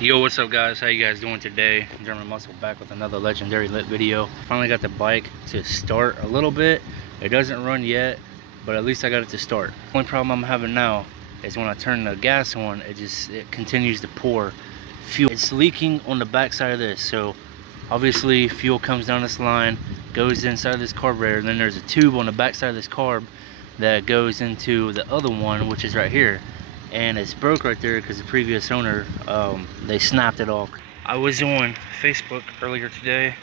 Yo, what's up guys? How you guys doing today? German Muscle back with another legendary lit video. Finally got the bike to start a little bit. It doesn't run yet, but at least I got it to start. The only problem I'm having now is when I turn the gas on, it continues to pour fuel. It's leaking on the back side of this, so obviously fuel comes down this line, goes inside of this carburetor, and then there's a tube on the back side of this carb that goes into the other one, which is right here. And it's broke right there because the previous owner, they snapped it off. I was on Facebook earlier today.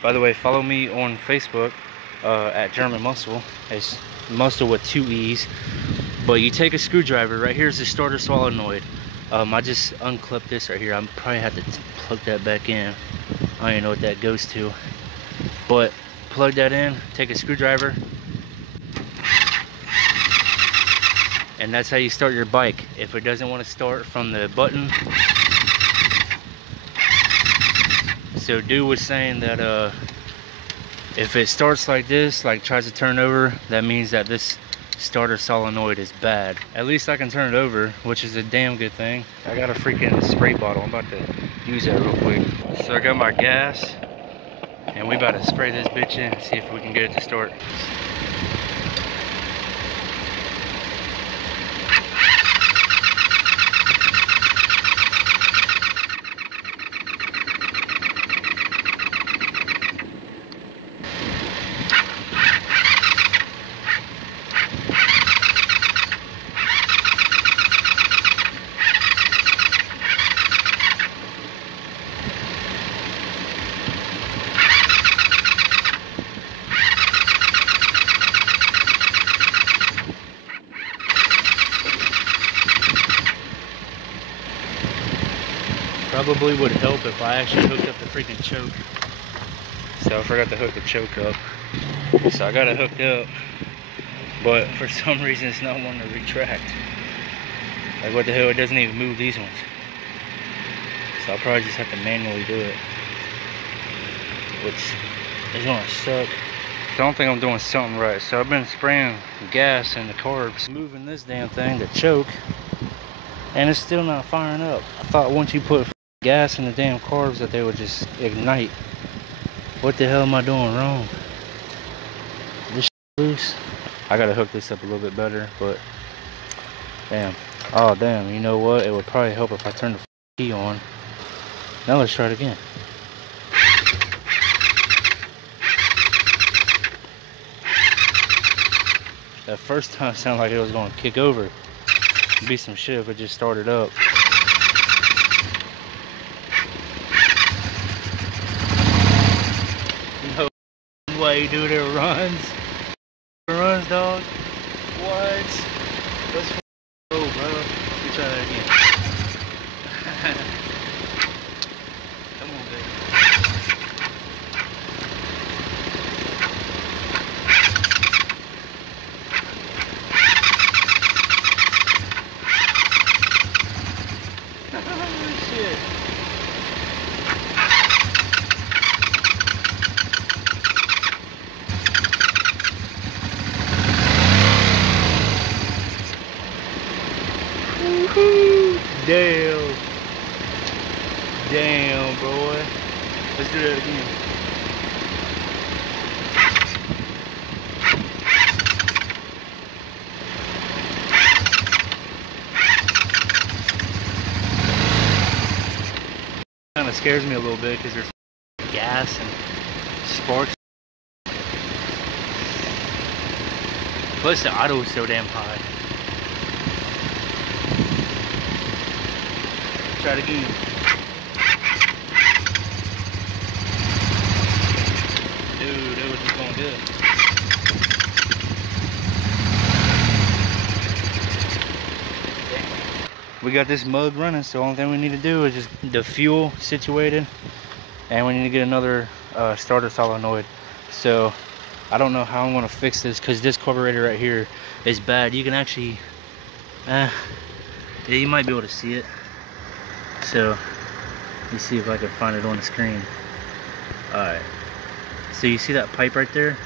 By the way, follow me on Facebook at German Muscle. It's Muscle with 2 E's. But you take a screwdriver. Right here's the starter solenoid. I just unclipped this right here. I probably have to plug that back in. I don't even know what that goes to. But plug that in, take a screwdriver, and that's how you start your bike. If it doesn't want to start from the button. So dude was saying that if it starts like this, like tries to turn over, that means that this starter solenoid is bad. At least I can turn it over, which is a damn good thing. I got a freaking spray bottle. I'm about to use that real quick. So I got my gas, and we about to spray this bitch in and see if we can get it to start. Probably would help if I actually hooked up the freaking choke. So I forgot to hook the choke up. So I got it hooked up, but for some reason it's not wanting to retract. Like what the hell, it doesn't even move these ones. So I'll probably just have to manually do it, which is gonna suck. I don't think I'm doing something right. So I've been spraying gas in the carbs, moving this damn thing to choke, and it's still not firing up. I thought once you put gas in the damn carbs that they would just ignite. What the hell am I doing wrong? This loose. I gotta hook this up a little bit better, but damn. Oh damn, you know what? It would probably help if I turn the key on. Now let's try it again. That first time sounded like it was gonna kick over. It'd be some shit if it just started up. Way, dude, it runs. It runs, dog. What? Let's go, bro. Let me try that again. Come on, baby. Shit. Damn. Damn, boy. Let's do that again. Kind of scares me a little bit because there's gas and sparks. Plus the auto is so damn high. Try it again. Dude, it was just going good. We got this mug running, so the only thing we need to do is just the fuel situated, and we need to get another starter solenoid. So I don't know how I'm gonna fix this because this carburetor right here is bad. You can actually, yeah, you might be able to see it. So let me see if I can find it on the screen. Alright, so you see that pipe right there?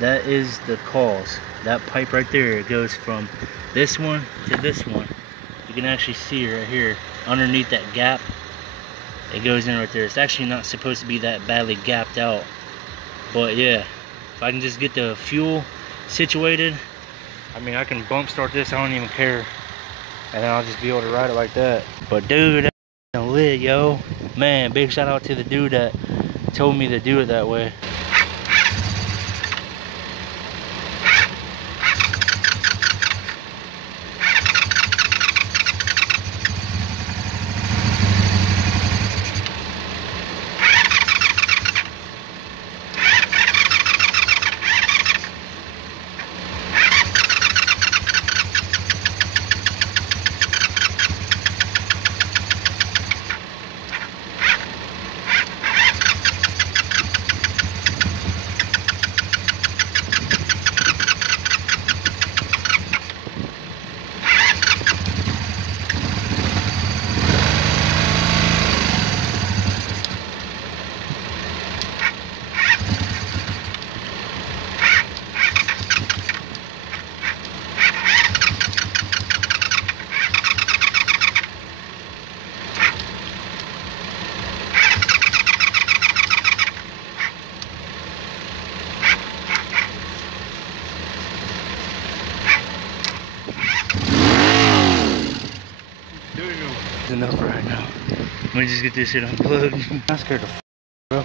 That is the cause. That pipe right there, it goes from this one to this one. You can actually see right here underneath that gap. It goes in right there. It's actually not supposed to be that badly gapped out. But yeah, if I can just get the fuel situated, I mean, I can bump start this, I don't even care. And then I'll just be able to ride it like that. But dude, that's lit, yo. Man, big shout out to the dude that told me to do it that way. Enough right now. Let me just get this shit unplugged. I'm scared to bro.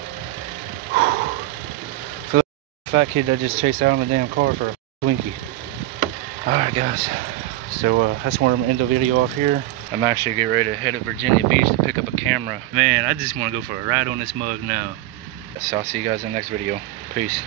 Feel like a fat kid that just chased out in the damn car for a Twinkie. Alright guys, so that's where I'm gonna end the video off here. I'm actually getting ready to head to Virginia Beach to pick up a camera. Man, I just want to go for a ride on this mug now. So I'll see you guys in the next video. Peace.